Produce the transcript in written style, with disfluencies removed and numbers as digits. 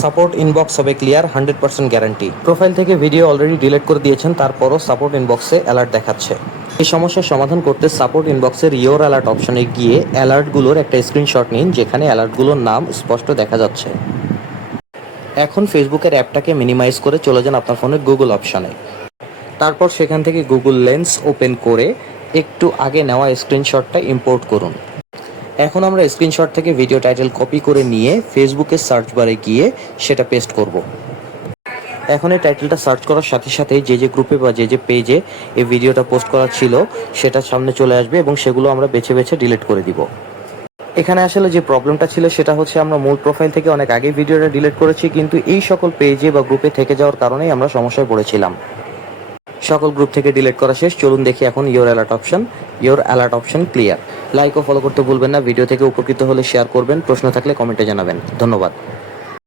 Support inbox হবে clear, 100% guarantee. Profile থেকে video already delete করে দিয়েছেন, তারপরও সাপোর্ট ইনবক্সে অ্যালার্ট দেখাচ্ছে। এই সমস্যার সমাধান করতে সাপোর্ট ইনবক্সের ইয়োর অ্যালার্ট অপশনে গিয়ে অ্যালার্টগুলোর একটা স্ক্রিনশট নিন, যেখানে অ্যালার্টগুলোর নাম স্পষ্ট দেখা যাচ্ছে। এখন ফেসবুকের অ্যাপটাকে মিনিমাইজ করে চলে যান আপনার ফোনের গুগল অপশনে। তারপর সেখান থেকে গুগল লেন্স ওপেন করে একটু আগে নেওয়া স্ক্রিনশটটা ইম্পোর্ট করুন। এখন আমরা স্ক্রিনশট থেকে ভিডিও টাইটেল কপি করে নিয়ে ফেসবুকের সার্চ বারে গিয়ে সেটা পেস্ট করব। এখন এই টাইটেলটা সার্চ করার সাথে সাথে যে গ্রুপে বা যে পেজে এই ভিডিওটা পোস্ট করা ছিল সেটা সামনে চলে আসবে এবং সেগুলো আমরা বেছে বেছে ডিলিট করে দিব। এখানে আসলে যে প্রবলেমটা ছিল সেটা হচ্ছে আমরা মূল প্রোফাইল থেকে অনেক আগে ভিডিওটা ডিলিট করেছি, কিন্তু এই সকল পেজে বা গ্রুপে থেকে যাওয়ার কারণেই আমরা সমস্যায় পড়েছিলাম। সকল গ্রুপ থেকে ডিলিট করা শেষ, চলুন দেখি এখন your alert option clear. Like ও ফলো করতে ভুলবেন না। ভিডিও থেকে উপকৃত হলে শেয়ার করবেন, প্রশ্ন থাকলে কমেন্টে জানাবেন। ধন্যবাদ।